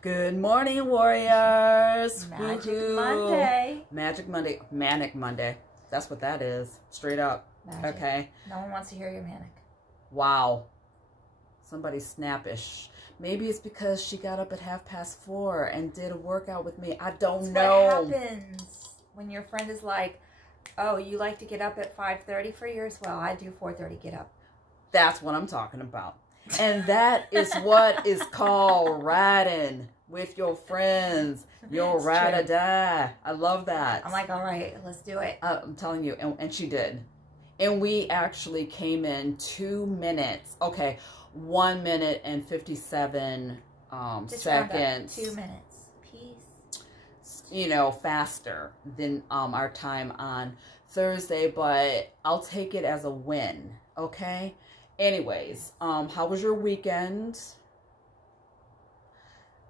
Good morning, warriors. Magic Monday. Magic Monday. Manic Monday. That's what that is. Straight up. Magic. Okay. No one wants to hear you're manic. Wow. Somebody's snappish. Maybe it's because she got up at 4:30 and did a workout with me. I don't know. What happens when your friend is like, oh, you like to get up at 5:30 for yours? Well, I do 4:30 get up. That's what I'm talking about. And that is what is called riding with your friends. Your ride or die. I love that. I'm like, all right, let's do it. I'm telling you, and she did. And we actually came in 2 minutes. Okay, 1 minute and 57 seconds. 2 minutes. Peace. You know, faster than our time on Thursday, but I'll take it as a win. Okay. Anyways, how was your weekend?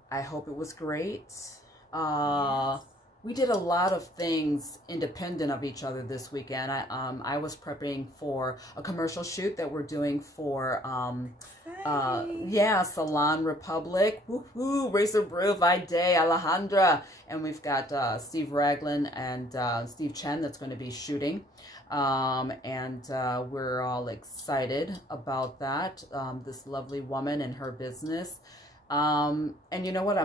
I hope it was great. Yes. We did a lot of things independent of each other this weekend. I was prepping for a commercial shoot that we're doing for Salon Republic. Woohoo! Razor Brew, Vide, Alejandra, and we've got Steve Raglan and Steve Chen that's going to be shooting. We're all excited about that. This lovely woman and her business. And you know what?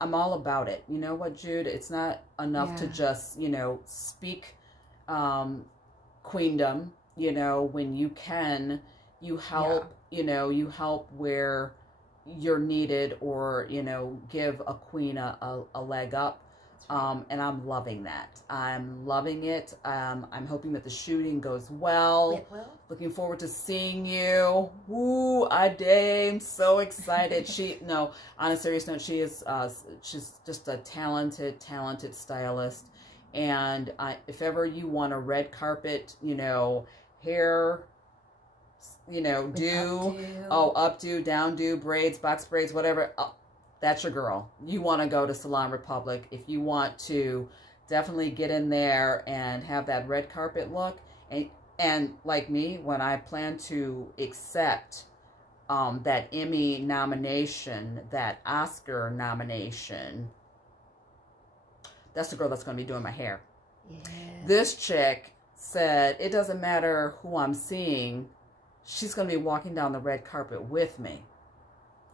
I'm all about it. You know what, Jude? It's not enough to just, speak, queendom, when you can, you help, you help where you're needed or, give a queen a leg up. And I'm loving that. I'm loving it. I'm hoping that the shooting goes well. It will. Looking forward to seeing you. Woo! I'm so excited. On a serious note, she's just a talented Updo. stylist. And if ever you want a red carpet, hair, updo, downdo, braids, box braids, whatever. That's your girl. You want to go to Salon Republic. If you want to definitely get in there and have that red carpet look. And like me, when I plan to accept that Emmy nomination, that Oscar nomination, that's the girl that's going to be doing my hair. Yeah. This chick said, it doesn't matter who I'm seeing. She's going to be walking down the red carpet with me.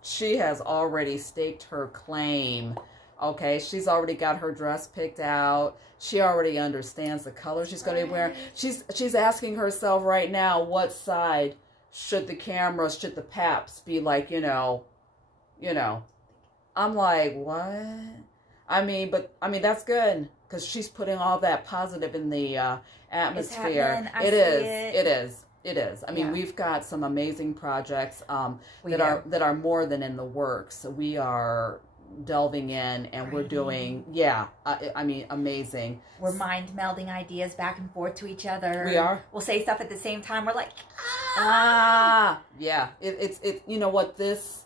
She has already staked her claim. Okay, she's already got her dress picked out. She already understands the color she's going to be wearing. She's asking herself right now, what side should the cameras, should the paps be like, I'm like, what? I mean, that's good because she's putting all that positive in the atmosphere. It is. It is. I mean, we've got some amazing projects that are more than in the works. We are delving in and we're doing, amazing. We're mind melding ideas back and forth to each other. We are. We'll say stuff at the same time. We're like, yeah. It's you know what, this,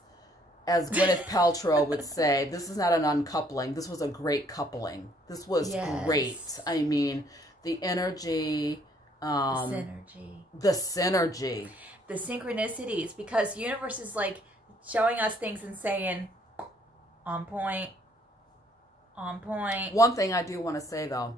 as Gwyneth Paltrow would say, this is not an uncoupling. This was a great coupling. This was great. I mean, the energy. The synergy. The synchronicities, because the universe is like showing us things and saying, on point, on point. One thing I do want to say though,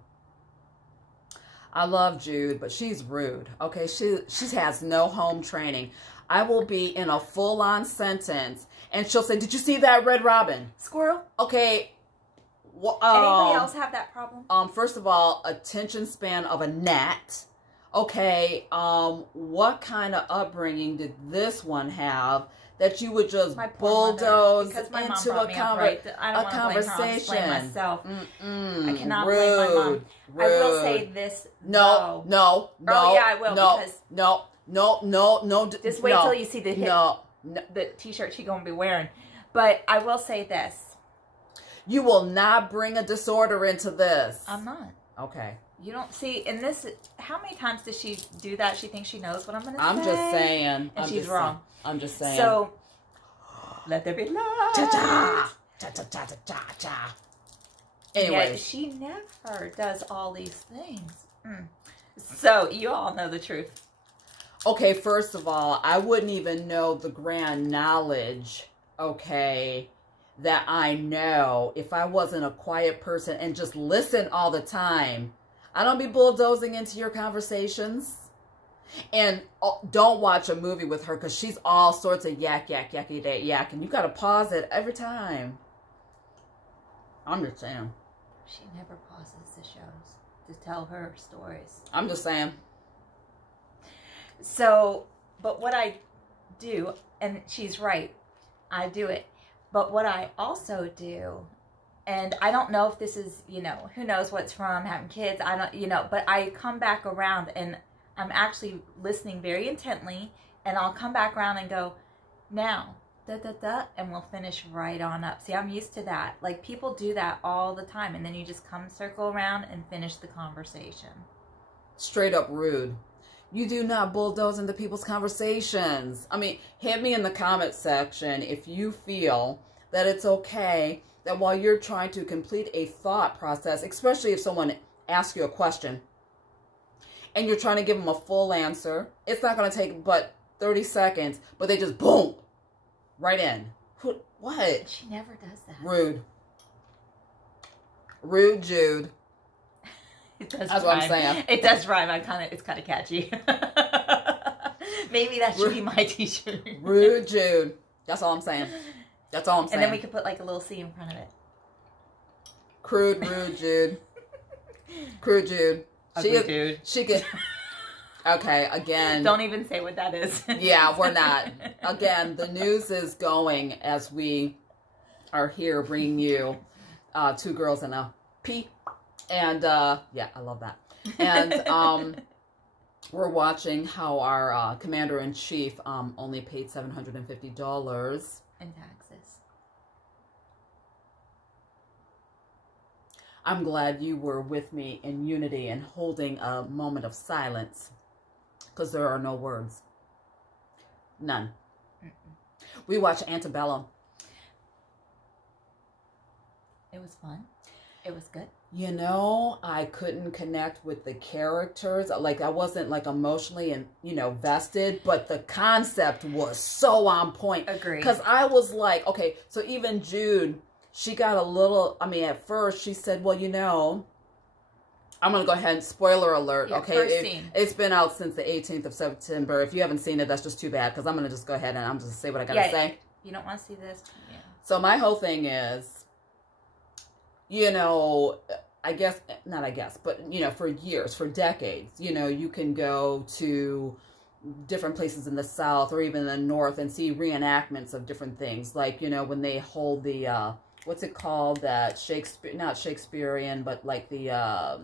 I love Jude, but she's rude. Okay, she has no home training. I will be in a full-on sentence and she'll say, did you see that red robin? Squirrel. Okay. Anybody else have that problem? First of all, attention span of a gnat. Okay, what kind of upbringing did this one have that you would just bulldoze into a conversation? I cannot blame my mom. Rude. I will say this. No. Oh yeah, I will. No. Just wait till you see the t-shirt she's gonna be wearing. But I will say this. You will not bring a disorder into this. I'm not. Okay. You don't see in this. How many times does she do that? She thinks she knows what I'm going to say. I'm just saying. And she's wrong. I'm just saying. So, let there be love. Cha-cha. Cha-cha-cha-cha-cha. Anyways. Yeah, she never does all these things. So, you all know the truth. Okay, first of all, I wouldn't even know the grand knowledge, okay, that I know if I wasn't a quiet person and just listen all the time, I don't be bulldozing into your conversations. And don't watch a movie with her because she's all sorts of yak, and you got to pause it every time. I'm just saying. She never pauses the shows to tell her stories. I'm just saying. So, but what I do, and she's right, I do it. But what I also do, and I don't know if this is, you know, who knows what's from having kids, I don't, you know, but I come back around and I'm actually listening very intently, and I'll come back around and go, now, and we'll finish right on up. See, I'm used to that. Like, people do that all the time, and then you just come circle around and finish the conversation. Straight up rude. You do not bulldoze into people's conversations. I mean, hit me in the comment section if you feel that it's okay that while you're trying to complete a thought process, especially if someone asks you a question, and you're trying to give them a full answer, it's not going to take but 30 seconds, but they just boom, right in. What? She never does that. Rude. Rude Jude. It does That's rhyme. what I'm saying. It does rhyme. It's kind of catchy. Maybe that should be my t-shirt. Rude Jude. That's all I'm saying. That's all I'm saying. And then we could put like a little C in front of it. Crude, rude Jude. Crude Jude. Dude. She could. Okay, again. Don't even say what that is. Yeah, we're not. Again, the news is going as we are here bringing you Two Girls and a P. And, yeah, I love that. And we're watching how our commander-in-chief only paid $750 in taxes. I'm glad you were with me in unity and holding a moment of silence, because there are no words. None. We watched Antebellum. It was fun. It was good. You know, I couldn't connect with the characters. Like, I wasn't, like, emotionally and, you know, vested, but the concept was so on point. Agreed. Because I was like, okay, so even Jude, she got a little, I mean, at first she said, well, you know, I'm going to go ahead and spoiler alert. Yeah, okay. It's been out since the 18th of September. If you haven't seen it, that's just too bad. Because I'm going to just go ahead and I'm just say what I got to say. You don't want to see this? Yeah. So my whole thing is, you know, but, you know, for years, for decades, you know, you can go to different places in the South or even the North and see reenactments of different things. Like, you know, when they hold the, what's it called? That not Shakespearean, but like the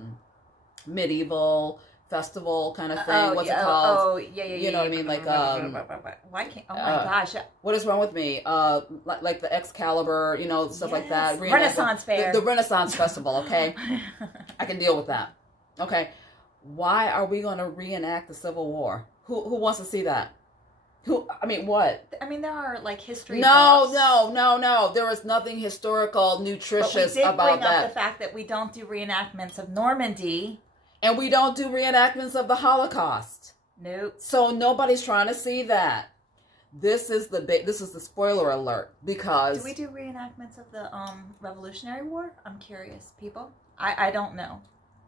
medieval festival kind of thing. What's it called? Oh, yeah. You know what I mean? Like, why can't, oh my gosh. What is wrong with me? Like the Excalibur, you know, stuff like that. Renaissance Fair. The Renaissance Festival, okay? I can deal with that. Okay. Why are we going to reenact the Civil War? Who wants to see that? I mean, what? I mean, there are, like, history No. There is nothing historical, nutritious about that. But we did bring up the fact that we don't do reenactments of Normandy. And we don't do reenactments of the Holocaust. Nope. So nobody's trying to see that. This is the spoiler alert, because... Do we do reenactments of the Revolutionary War? I'm curious, people. I don't know.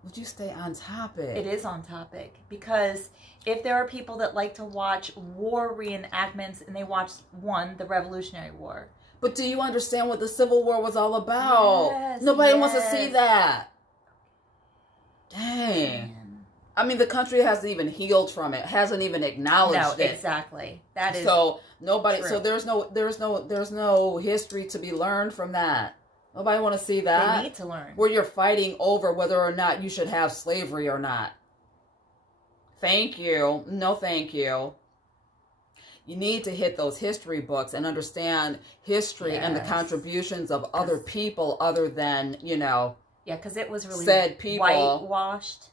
Would you stay on topic? It is on topic, because if there are people that like to watch war reenactments and they watch the Revolutionary War. But do you understand what the Civil War was all about? Yes, Nobody wants to see that. Dang. I mean, the country hasn't even healed from it. Hasn't even acknowledged it. No, exactly. That is so nobody. true. So there's no history to be learned from that. Nobody want to see that. They need to learn. Where you're fighting over whether or not you should have slavery or not. Thank you. No, thank you. You need to hit those history books and understand history and the contributions of other people other than, you know. Yeah, because it was really said people, whitewashed.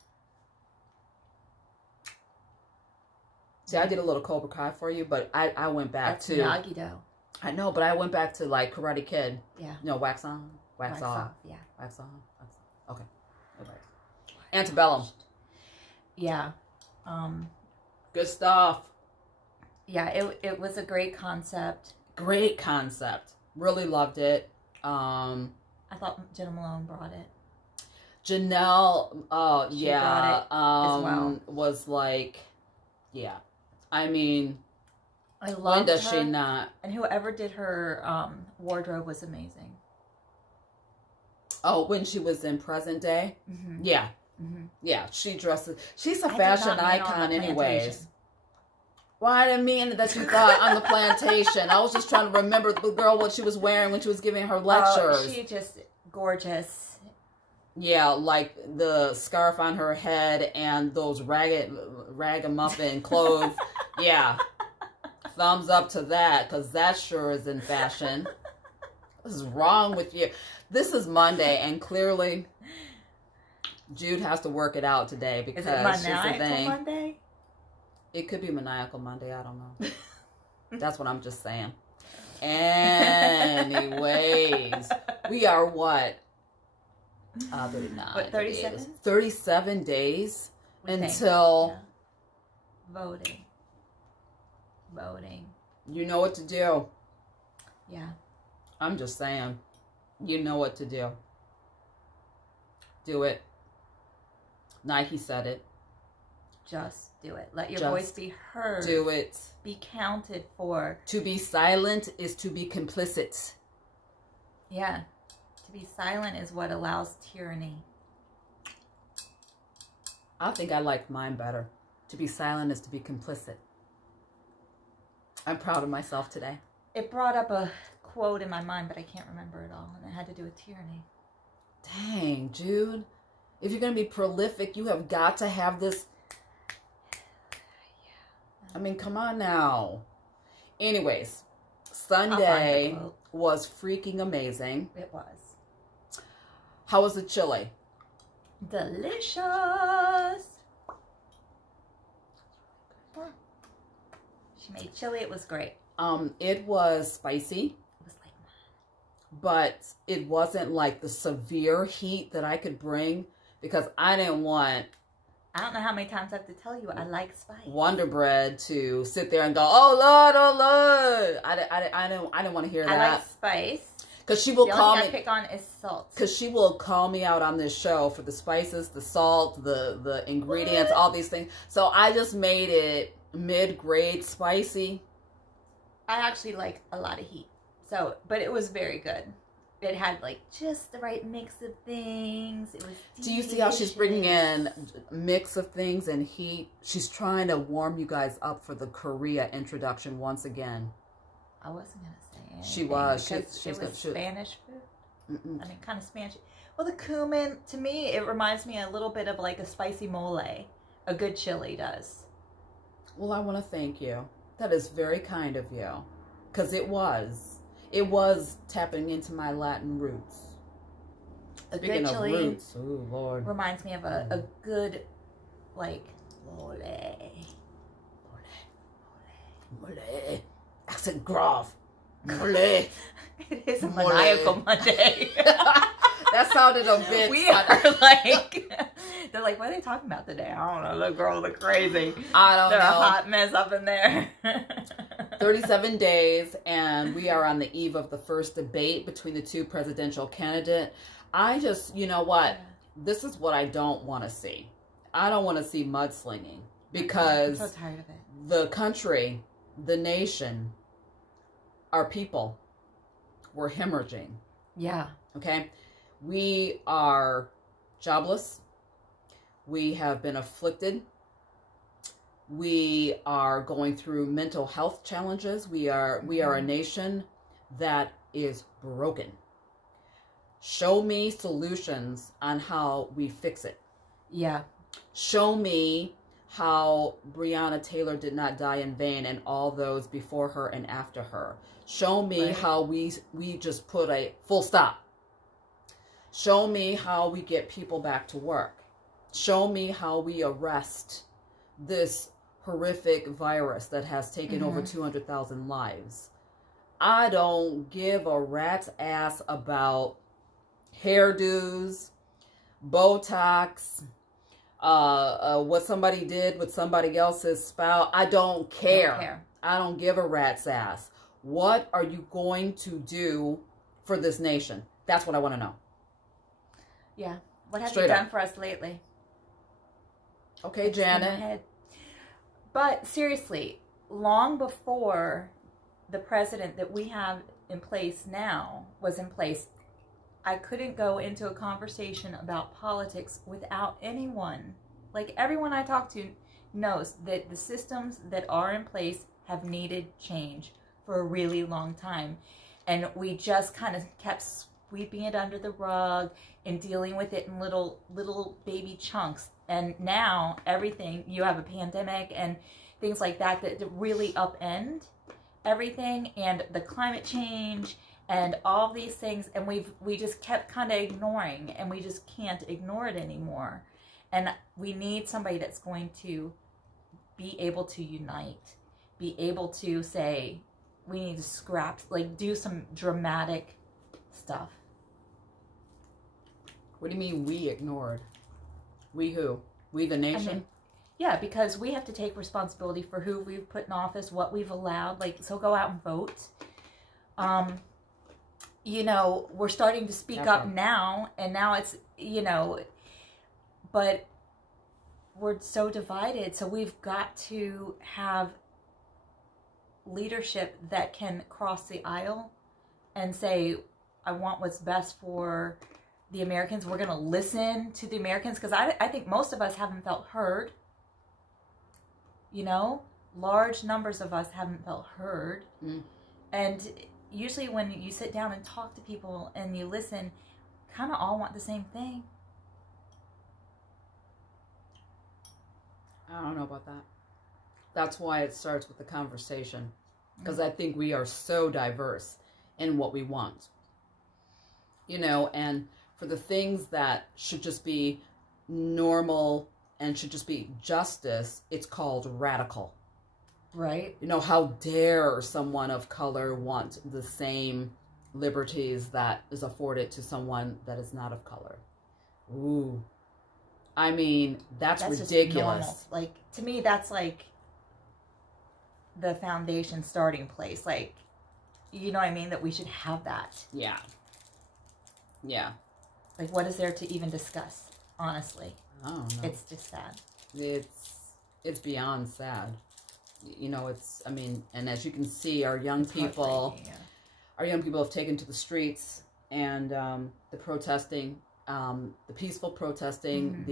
See, I did a little Cobra Kai for you, but I went back to Miyagi-Do. I know, but I went back to like Karate Kid. Yeah. No, wax on, wax off. Yeah. Wax on, wax off. Okay. Antebellum. Yeah. Good stuff. Yeah, it was a great concept. Great concept. Really loved it. I thought Jenna Malone brought it. Janelle, She yeah, brought it as well. was like, yeah. I mean, I love when does her, she not? and whoever did her wardrobe was amazing. Oh, when she was in Present Day? Mm-hmm. Yeah. Mm-hmm. Yeah, she dresses. She's a I did fashion not mean on icon the anyways. plantation. Well, I didn't mean that you thought on the plantation. I was just trying to remember the girl, what she was wearing when she was giving her lectures. Oh, she just gorgeous. Yeah, like the scarf on her head and those ragamuffin clothes. Yeah. Thumbs up to that, because that sure is in fashion. What is wrong with you? This is Monday, and clearly Jude has to work it out today because Is it she's the Maniacal thing. Monday? It could be Maniacal Monday. I don't know. That's what I'm just saying. Anyways, we are what? 39. What, 37? 37 days We think. until Yeah. Voting. you know what to do. Yeah. I'm just saying. You know what to do. Do it. Nike said it. Just do it. Let your Just voice be heard. Do it. Be counted for. To be silent is to be complicit. Yeah. To be silent is what allows tyranny. I think I liked mine better. To be silent is to be complicit. I'm proud of myself today. It brought up a quote in my mind, but I can't remember it all, and it had to do with tyranny. Dang, Jude. If you're going to be prolific, you have got to have this. I mean, come on now. Anyways, Sunday was freaking amazing. It was. How was the chili? Delicious. She made chili. It was great. It was spicy, It was like mine. but it wasn't like the severe heat that I could bring because I didn't want I don't know how many times I have to tell you I like spice. Wonder Bread to sit there and go, "Oh Lord, oh Lord." I didn't want to hear that. I like spice. Because she will The call only me. thing I pick on is salt. Because she will call me out on this show for the spices, the salt, the ingredients, all these things. So I just made it mid-grade spicy. I actually like a lot of heat. So, but it was very good. It had like just the right mix of things. It was delicious. Do you see how she's bringing in a mix of things and heat? She's trying to warm you guys up for the Korea introduction once again. I wasn't going to say anything. She was. Because She was it was gonna- Spanish food. Mm-mm. I mean, kind of Spanish. Well, the cumin, to me, it reminds me a little bit of like a spicy mole. A good chili does. Well, I want to thank you. That is very kind of you. Because it was tapping into my Latin roots. A Speaking good of chili roots, oh Lord. reminds me of a good, like, mole. Mole. Accent grave. Mole. It is a Mole. maniacal Monday. That sounded a bit. We are like, they're like, what are they talking about today? I don't know. The girls look crazy. I don't They're know. a hot mess up in there. 37 days, and we are on the eve of the first debate between the two presidential candidates. I just, you know what? This is what I don't want to see. I don't want to see mudslinging because I'm so tired of it. the country, the nation, our people, we're hemorrhaging. Yeah. Okay? We are jobless. We have been afflicted. We are going through mental health challenges. We are a nation that is broken. Show me solutions on how we fix it. Yeah. Show me how Breonna Taylor did not die in vain and all those before her and after her. Show me Right. how we just put a full stop. Show me how we get people back to work. Show me how we arrest this horrific virus that has taken over 200,000 lives. I don't give a rat's ass about hairdos, Botox, what somebody did with somebody else's spouse. I don't care. I don't give a rat's ass. What are you going to do for this nation? That's what I want to know. Yeah. What have Straight you done up. for us lately? Okay, Janet. But seriously, long before the president that we have in place now was in place, I couldn't go into a conversation about politics without anyone. Like, everyone I talk to knows that the systems that are in place have needed change for a really long time. And we just kind of kept sweeping it under the rug and dealing with it in little baby chunks. And now everything, you have a pandemic and things like that really upend everything, and the climate change and all these things, and we just kept kind of ignoring, and we just can't ignore it anymore. And we need somebody that's going to be able to unite, be able to say, we need to scrap, like, do some dramatic stuff. What do you mean we ignored? We who? We the nation? I mean, yeah, because we have to take responsibility for who we've put in office, what we've allowed. Like, so go out and vote. You know, we're starting to speak up now, and now it's, you know, but we're so divided. So we've got to have leadership that can cross the aisle and say, I want what's best for the Americans. We're going to listen to the Americans, because I think most of us haven't felt heard. You know, large numbers of us haven't felt heard. And usually when you sit down and talk to people and you listen, kind of all want the same thing. I don't know about that. That's why it starts with the conversation. Because I think we are so diverse in what we want. You know, and for the things that should just be normal and should just be justice, it's called radical. Right. You know, how dare someone of color want the same liberties that is afforded to someone that is not of color? Ooh. I mean, that's ridiculous. Like, to me, that's like the foundation starting place. Like, you know what I mean? That we should have that. Yeah. Yeah. Like, what is there to even discuss, honestly? I don't know. It's just sad. It's beyond sad. You know, I mean, and as you can see, our young people have taken to the streets, and the protesting, the peaceful protesting,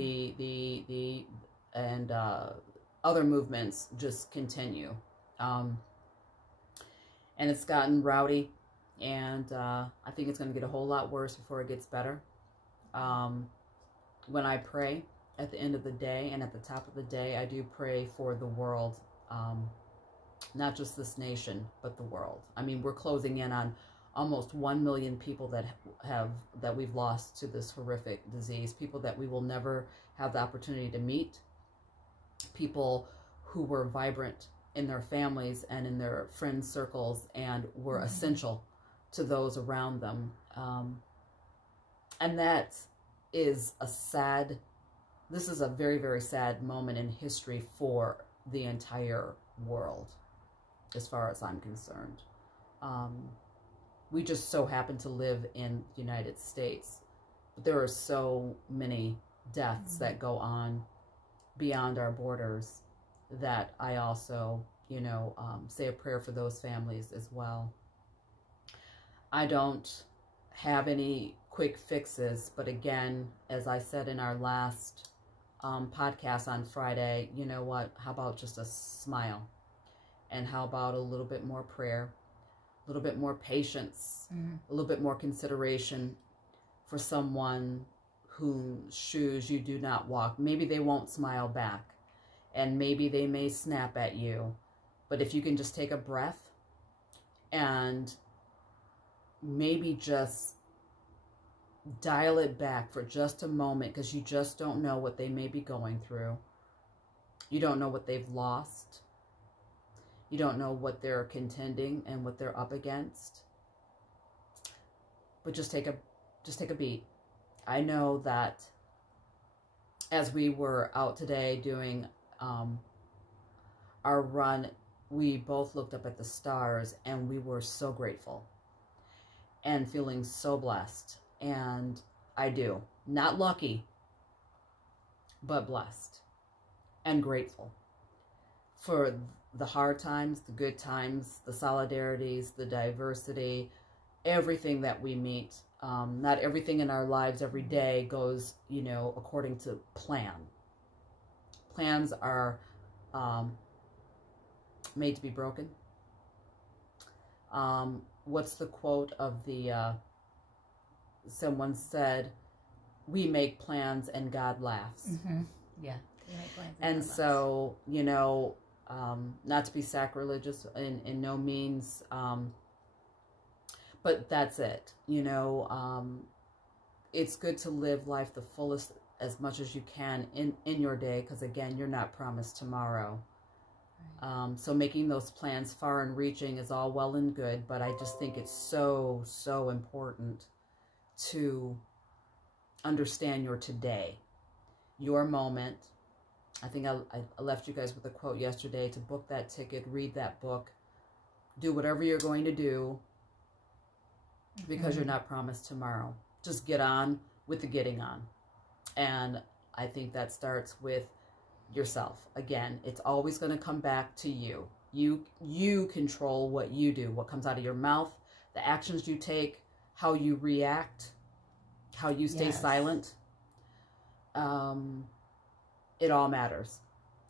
and other movements just continue. And it's gotten rowdy, and I think it's going to get a whole lot worse before it gets better. When I pray at the end of the day and at the top of the day, I do pray for the world. Not just this nation, but the world. I mean, we're closing in on almost 1 million people that we've lost to this horrific disease. People that we will never have the opportunity to meet. People who were vibrant in their families and in their friend circles and were essential to those around them. And that is this is a very, very sad moment in history for the entire world, as far as I'm concerned. We just so happen to live in the United States, but there are so many deaths that go on beyond our borders that I also, you know, say a prayer for those families as well. I don't have any quick fixes, but again, as I said in our last podcast on Friday, you know what, how about just a smile? And how about a little bit more prayer, a little bit more patience, a little bit more consideration for someone whose shoes you do not walk. Maybe they won't smile back, and maybe they may snap at you, but if you can just take a breath and maybe just dial it back for just a moment, because you just don't know what they may be going through. You don't know what they've lost. You don't know what they're contending and what they're up against. But just take a beat. I know that as we were out today doing our run, we both looked up at the stars and we were so grateful. and feeling so blessed. And I do. Not lucky, but blessed and grateful for the hard times, the good times, the solidarities, the diversity, everything that we meet. Not everything in our lives every day goes, according to plan. Plans are made to be broken. What's the quote of the, someone said, we make plans and God laughs. Mm-hmm. Yeah. We make plans and God so, not to be sacrilegious in no means, but that's it. It's good to live life the fullest as much as you can in your day, because again, you're not promised tomorrow. Right. So making those plans far and reaching is all well and good, but I just think it's so, so important to understand your today, your moment. I think I left you guys with a quote yesterday to book that ticket, read that book, do whatever you're going to do, because you're not promised tomorrow. Just get on with the getting on. And I think that starts with yourself. Again, it's always going to come back to you. You control what you do, what comes out of your mouth, the actions you take, how you react, how you stay silent. It all matters.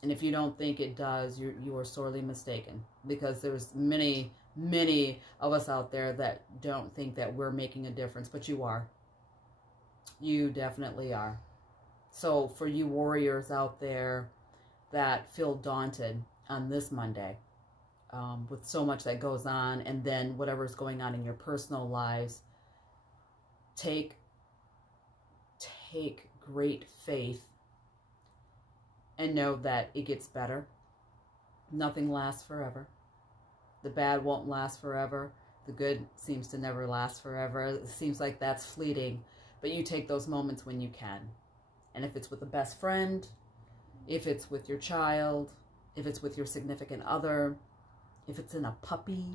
And if you don't think it does, you are sorely mistaken, because there's many of us out there that don't think that we're making a difference, but you are. You definitely are. So for you warriors out there that feel daunted on this Monday, with so much that goes on, and then whatever's going on in your personal lives, take great faith and know that it gets better. Nothing lasts forever. The bad won't last forever. The good seems to never last forever. It seems like that's fleeting, but you take those moments when you can. And if it's with a best friend, if it's with your child, if it's with your significant other, if it's in a puppy,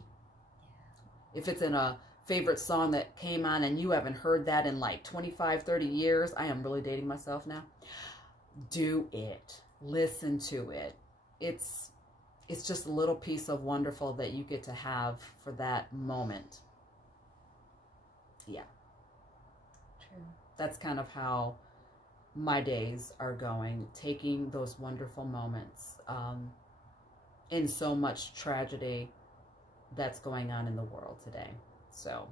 if it's in a favorite song that came on and you haven't heard that in like 25, 30 years, I am really dating myself now. Do it. Listen to it. It's just a little piece of wonderful that you get to have for that moment. Yeah. True. That's kind of how my days are going, taking those wonderful moments in so much tragedy that's going on in the world today. So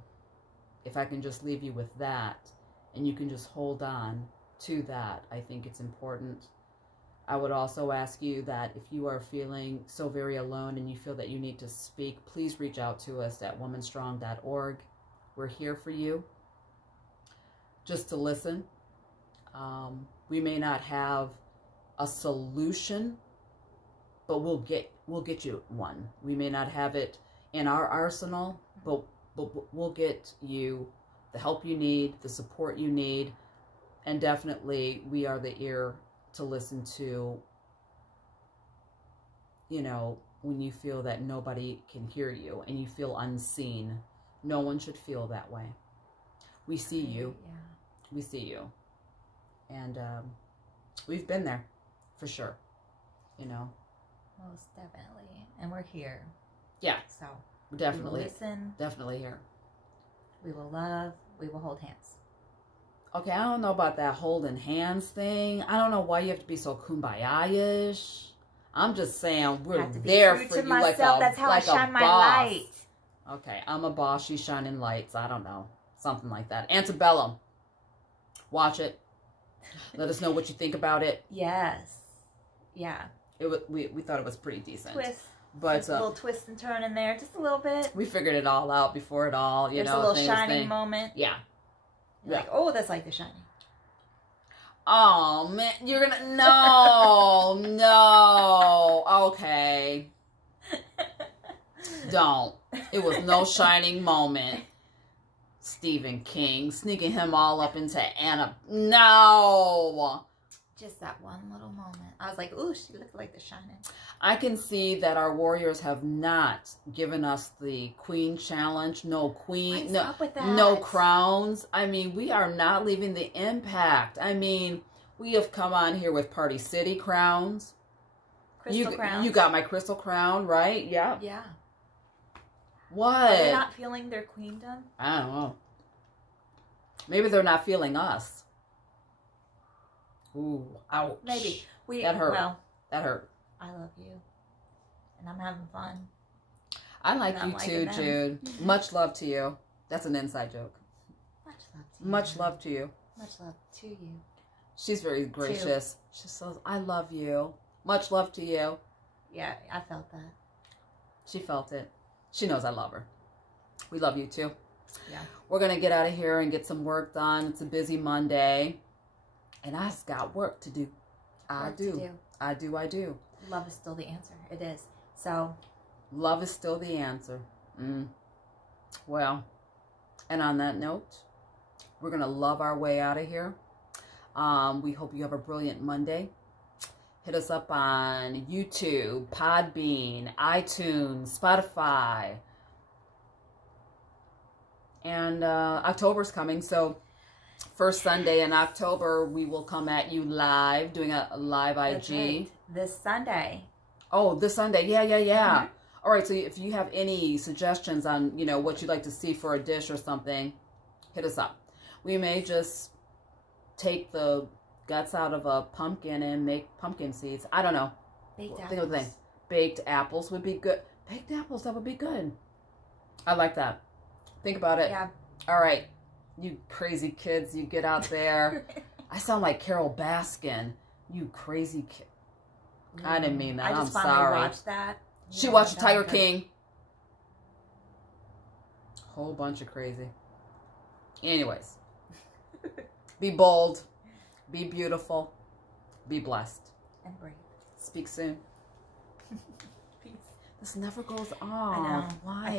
if I can just leave you with that, and you can just hold on to that, I think it's important. I would also ask you that if you are feeling so very alone and you feel that you need to speak, please reach out to us at womanstrong.org. We're here for you, just to listen. We may not have a solution, but we'll get you one. We may not have it in our arsenal, but we'll get you the help you need, the support you need, and definitely we are the ear to listen to, when you feel that nobody can hear you and you feel unseen. No one should feel that way. We see you. Yeah. We see you. And we've been there, for sure. Most definitely. And we're here. Yeah. So definitely. We will listen. Definitely here. We will love. We will hold hands. Okay, I don't know about that holding hands thing. I don't know why you have to be so kumbaya-ish. I'm just saying we're there for you like a That's how like I shine my boss. light. Okay, I'm a boss. She's shining lights. I don't know. Something like that. Antebellum. Watch it. Let us know what you think about it. Yes. Yeah. We thought it was pretty decent. Twist. But just a little twist and turn in there. Just a little bit. We figured it all out before it all, There's a little shining moment. Yeah. You're like, oh, that's like The Shining. Oh, man. You're going to... No. Okay. Don't. It was no shining moment. Stephen King. Sneaking him all up into Anna. No. Just that one little moment. I was like, ooh, she looked like The Shining. I can see that our Warriors have not given us the Queen Challenge. No Queen. What's up with that? No crowns. I mean, we are not leaving the Impact. I mean, we have come on here with Party City crowns. Crystal crowns. You got my crystal crown, right? Yeah. Yeah. What? Are they not feeling their queendom? I don't know. Maybe they're not feeling us. Ooh, ouch. Maybe. That hurt. Well, that hurt. I love you. And I'm having fun. I like And you I'm too, liking Jude. them. Much love to you. That's an inside joke. Much love to you. Much love to you. Much love to you. She's very gracious. She says, I love you. Much love to you. Yeah, I felt that. She felt it. She knows I love her. We love you too. Yeah. We're going to get out of here and get some work done. It's a busy Monday. And I just got work to do. I do. I do. Love is still the answer. It is. So. Love is still the answer. Well, and on that note, we're going to love our way out of here. We hope you have a brilliant Monday. Hit us up on YouTube, Podbean, iTunes, Spotify. And October's coming, so first Sunday in October, we will come at you live, doing a live IG. Right. This Sunday. Oh, this Sunday. Yeah. Mm-hmm. All right, so if you have any suggestions on, what you'd like to see for a dish or something, hit us up. We may just take the guts out of a pumpkin and make pumpkin seeds. I don't know. Baked Think of the thing. Baked apples would be good. Baked apples, that would be good. I like that. Think about it. Yeah. All right. You crazy kids, you get out there. I sound like Carol Baskin. You crazy kid. I didn't mean that. I just I'm finally sorry. watched that. She watched Tiger King. Whole bunch of crazy. Anyways. Be bold. Be beautiful. Be blessed. And brave. Speak soon. Peace. This never goes off. I know. Why?